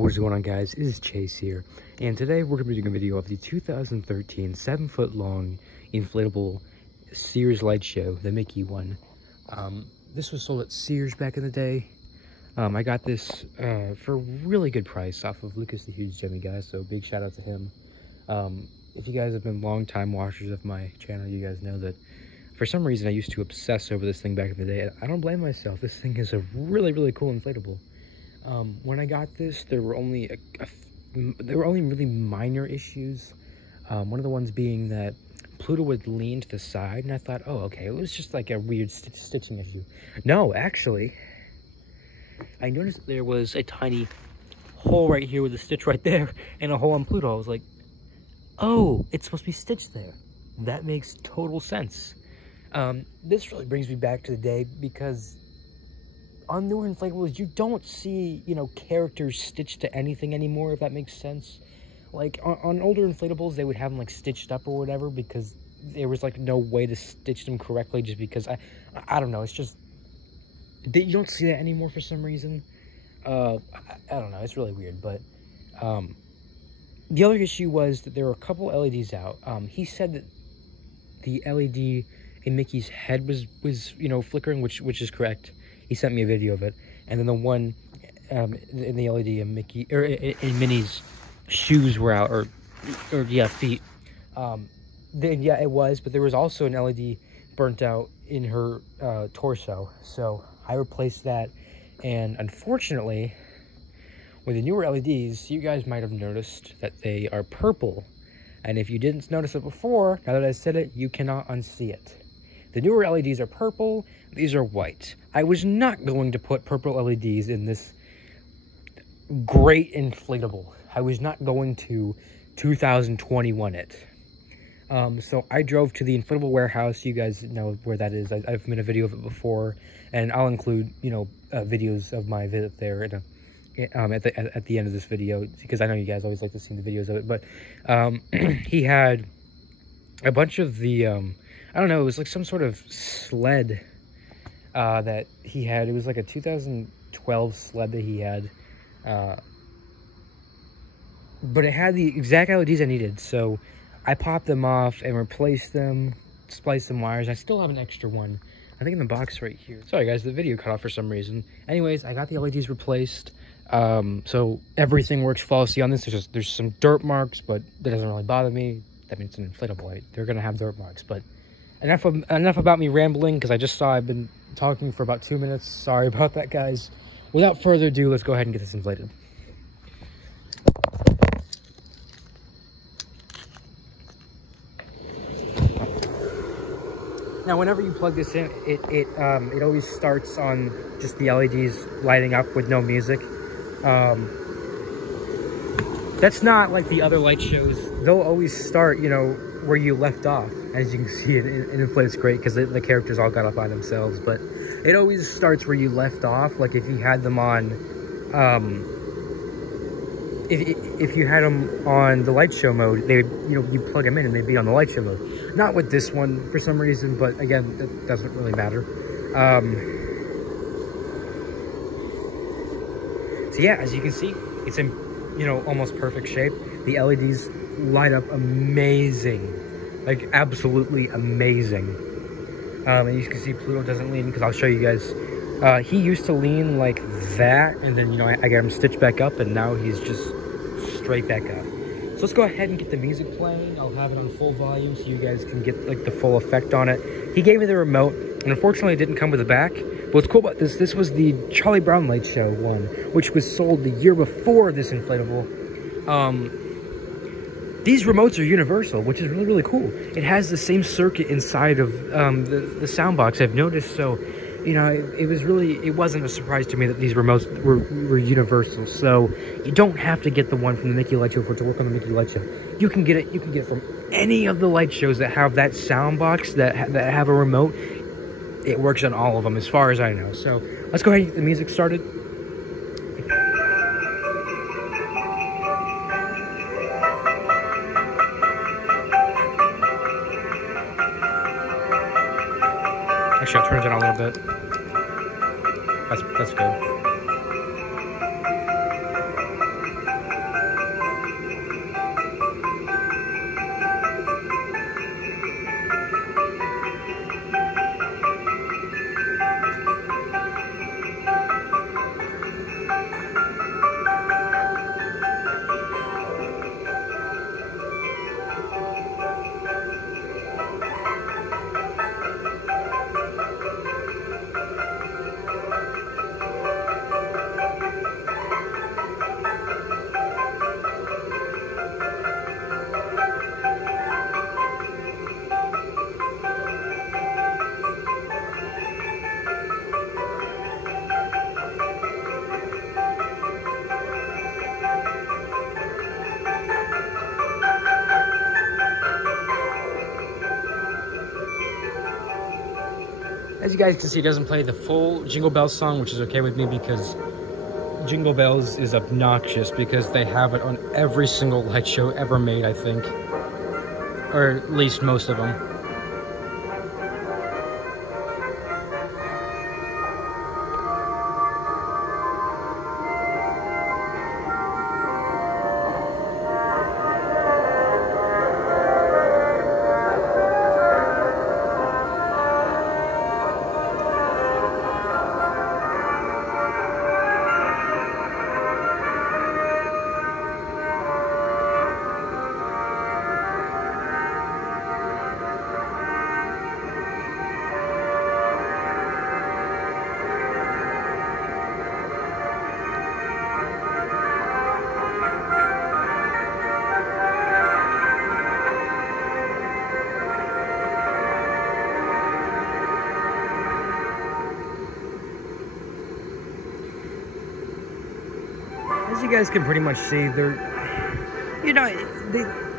What's going on, guys? It is Chase here, and today we're going to be doing a video of the 2013 7-foot-long inflatable Sears Lightshow, the Mickey one. This was sold at Sears back in the day. I got this for a really good price off of Lucas the Huge Gemmy, guys, so big shout out to him. If you guys have been long-time watchers of my channel, you guys know that for some reason I used to obsess over this thing back in the day. I don't blame myself. This thing is a really cool inflatable. When I got this, there were only really minor issues. One of the ones being that Pluto would lean to the side, and I thought, oh, okay, it was just like a weird stitching issue. No, actually, I noticed that there was a tiny hole right here with a stitch right there, and a hole on Pluto. I was like, oh, it's supposed to be stitched there. That makes total sense. This really brings me back to the day, because on newer inflatables, you don't see, characters stitched to anything anymore, if that makes sense. Like, on older inflatables, they would have them, like, stitched up or whatever, because there was, like, no way to stitch them correctly, just because, I don't know, it's just, you don't see that anymore for some reason. I don't know, it's really weird, but, the other issue was that there were a couple LEDs out. He said that the LED in Mickey's head was flickering, which is correct. He sent me a video of it, and then the one in the LED in Mickey or in Minnie's shoes were out, or yeah, feet. Then yeah, it was, but there was also an LED burnt out in her torso, so I replaced that. And unfortunately, with the newer LEDs, you guys might have noticed that they are purple, and if you didn't notice it before, now that I said it, you cannot unsee it. The newer LEDs are purple, these are white. I was not going to put purple LEDs in this great inflatable. I was not going to 2021 it. So I drove to the inflatable warehouse. You guys know where that is. I've made a video of it before, and I'll include, videos of my visit there at the end of this video, because I know you guys always like to see the videos of it. But he had a bunch of the I don't know, it was like some sort of sled that he had. It was like a 2012 sled that he had. But it had the exact LEDs I needed. So I popped them off and replaced them, spliced some wires. I still have an extra one, I think, in the box right here. Sorry guys, the video cut off for some reason. Anyways, I got the LEDs replaced. So everything works flawlessly on this. There's some dirt marks, but that doesn't really bother me. That means it's an inflatable, right? They're gonna have dirt marks, but enough about me rambling, because I just saw I've been talking for about 2 minutes. Sorry about that, guys. Without further ado, let's go ahead and get this inflated. Now, whenever you plug this in, it always starts on just the LEDs lighting up with no music. That's not like the other light shows. They'll always start, where you left off. As you can see, it inflates great because the characters all got up by themselves. But it always starts where you left off. Like if you had them on, if you had them on the light show mode, they, you plug them in and they'd be on the light show mode. Not with this one for some reason, but again, that doesn't really matter. So yeah, as you can see, it's in almost perfect shape. The LEDs light up amazing, like absolutely amazing. And you can see Pluto doesn't lean, because I'll show you guys. He used to lean like that, and then I got him stitched back up, and now he's just straight back up. So let's go ahead and get the music playing. I'll have it on full volume so you guys can get like the full effect on it. He gave me the remote, and unfortunately it didn't come with a back. But what's cool about this was the Charlie Brown Light Show one, which was sold the year before this inflatable. These remotes are universal, which is really cool. It has the same circuit inside of the sound box, I've noticed. So, it wasn't a surprise to me that these remotes were universal. So you don't have to get the one from the Mickey Light Show for it to work on the Mickey Light Show. You can get it from any of the light shows that have that sound box, that have a remote. It works on all of them, as far as I know. So let's go ahead and get the music started. Actually, I'll turn it down a little bit. That's good. As you guys can see, it doesn't play the full Jingle Bells song, which is okay with me because Jingle Bells is obnoxious because they have it on every single light show ever made, I think. Or at least most of them. As you guys can pretty much see, they're, you know,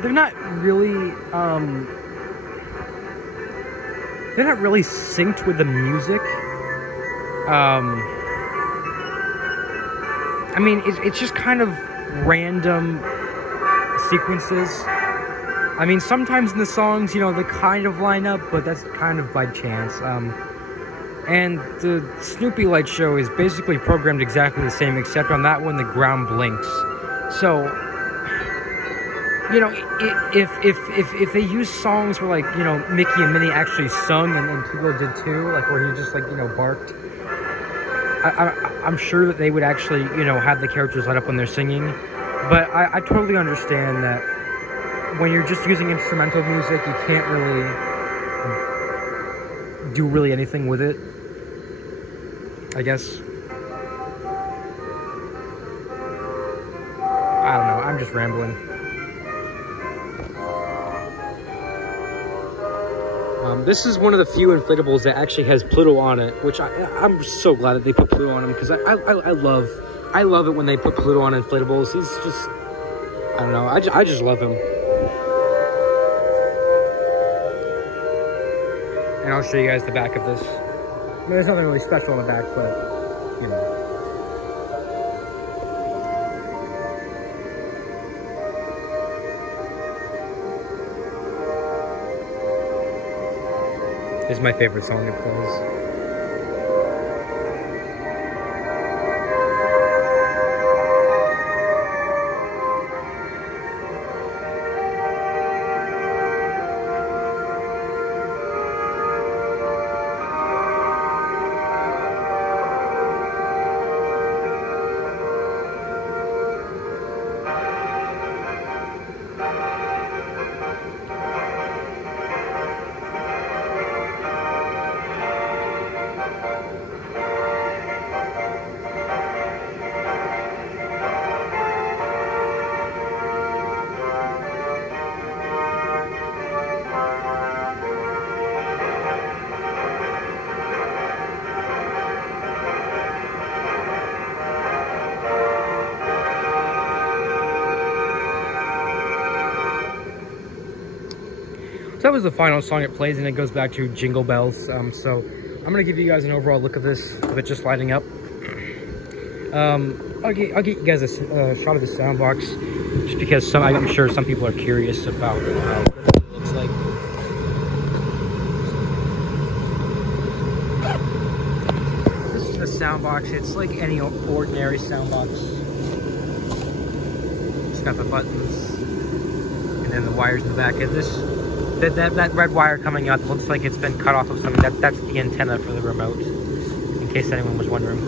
they're not really synced with the music. I mean, it's just kind of random sequences. I mean, sometimes in the songs, you know, they kind of line up, but that's kind of by chance. And the Snoopy light show is basically programmed exactly the same, except on that one, the ground blinks. So, you know, if they use songs where, like, you know, Mickey and Minnie actually sung and Pluto did too, like where he just, like, you know, barked, I'm sure that they would actually, you know, have the characters light up when they're singing. But I totally understand that when you're just using instrumental music, you can't really do really anything with it, I guess. I don't know, I'm just rambling. This is one of the few inflatables that actually has Pluto on it, which I'm so glad that they put Pluto on him, because I love it when they put Pluto on inflatables. He's just, I don't know, I just love him. And I'll show you guys the back of this. I mean, there's nothing really special on the back, but, you know. This is my favorite song it plays. So that was the final song it plays, and it goes back to Jingle Bells. So I'm going to give you guys an overall look of this, of it just lighting up. I'll get you guys a shot of the sound box, just because I'm sure some people are curious about what it looks like. This is the sound box. It's like any ordinary sound box. It's got the buttons, and then the wires in the back. And this. That red wire coming out looks like it's been cut off of something. That's the antenna for the remote, in case anyone was wondering.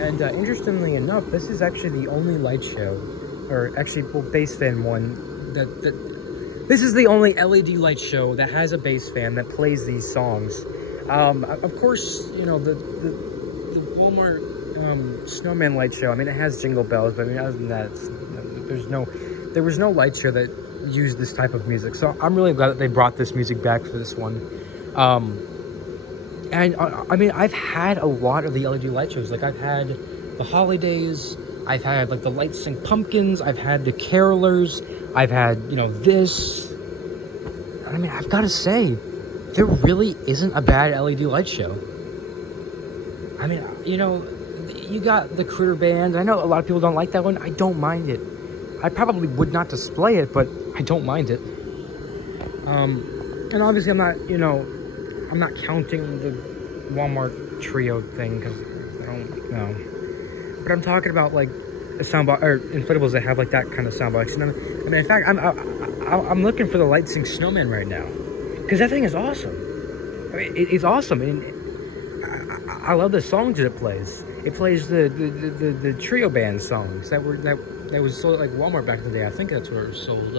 And interestingly enough, this is actually the only light show, or actually, well, bass fan one, this is the only LED light show that has a bass fan that plays these songs. Of course, you know, the Walmart Snowman light show, I mean, it has Jingle Bells, but I mean, other than that, there was no light show that used this type of music. So I'm really glad that they brought this music back for this one. And I mean, I've had a lot of the LED light shows. Like, I've had the Holidays, I've had like the lights and pumpkins. I've had the carolers. I've had, you know, this. I mean, I've got to say, there really isn't a bad LED light show. I mean, you know, you got the Critter Band. I know a lot of people don't like that one. I don't mind it. I probably would not display it, but I don't mind it. And obviously I'm not, you know, I'm not counting the Walmart trio thing because I don't know. But I'm talking about like a soundbox or inflatables that have like that kind of soundbox. And I mean, in fact, I'm looking for the Light Sync Snowman right now because that thing is awesome. I mean, it's awesome, and I love the songs that it plays. It plays the trio band songs that was sold at like Walmart back in the day. I think that's where it was sold.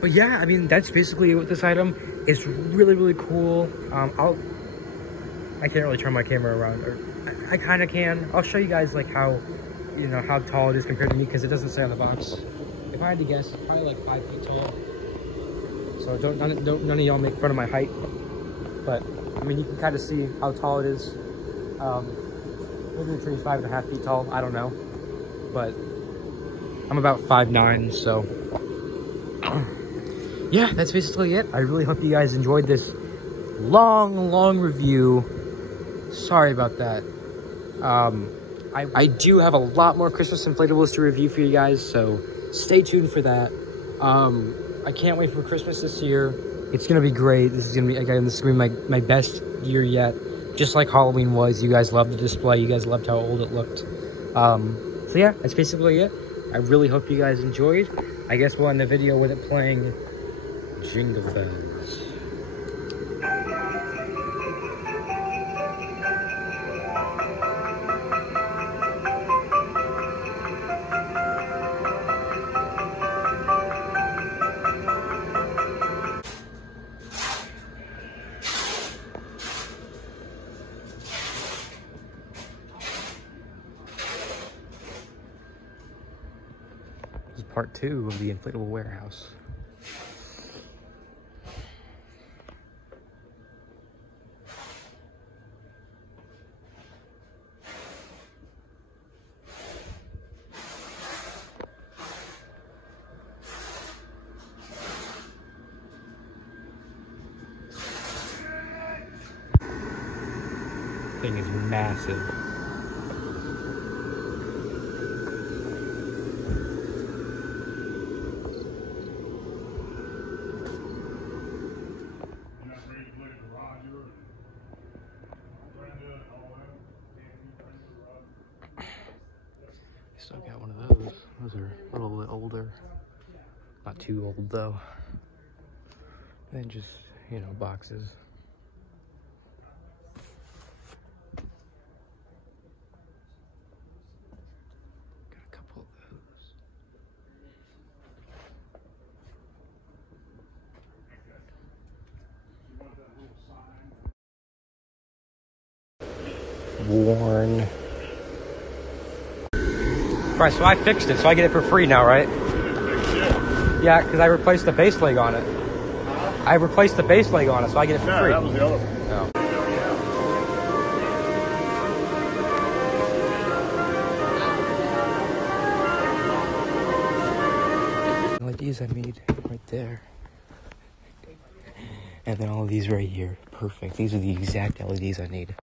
But yeah, I mean, that's basically it with this item. It's really, really cool. I can't really turn my camera around, or I kind of can. I'll show you guys like how, you know, how tall it is compared to me, because it doesn't say on the box. If I had to guess, it's probably like 5 feet tall. So none of y'all make fun of my height. But I mean, you can kind of see how tall it is. Maybe the tree's 5.5 feet tall. I don't know, but I'm about 5'9", so. Yeah, that's basically it. I really hope you guys enjoyed this long review. Sorry about that. I do have a lot more Christmas inflatables to review for you guys, so stay tuned for that. I can't wait for Christmas this year. It's gonna be great. This is gonna be, again, this is gonna be my best year yet. Just like Halloween was. You guys loved the display. You guys loved how old it looked. So yeah, that's basically it. I really hope you guys enjoyed. I guess we'll end the video with it playing Jingle Bells. This is part 2 of the inflatable warehouse. Thing is massive. Still got one of those. Those are a little bit older. Not too old though. Then just, you know, boxes. Worn. Right, so I fixed it, so I get it for free now, right? Yeah, because I replaced the base leg on it. I replaced the base leg on it, so I get it for free. That was the other one. Oh. LEDs I made right there. And then all of these right here. Perfect. These are the exact LEDs I need.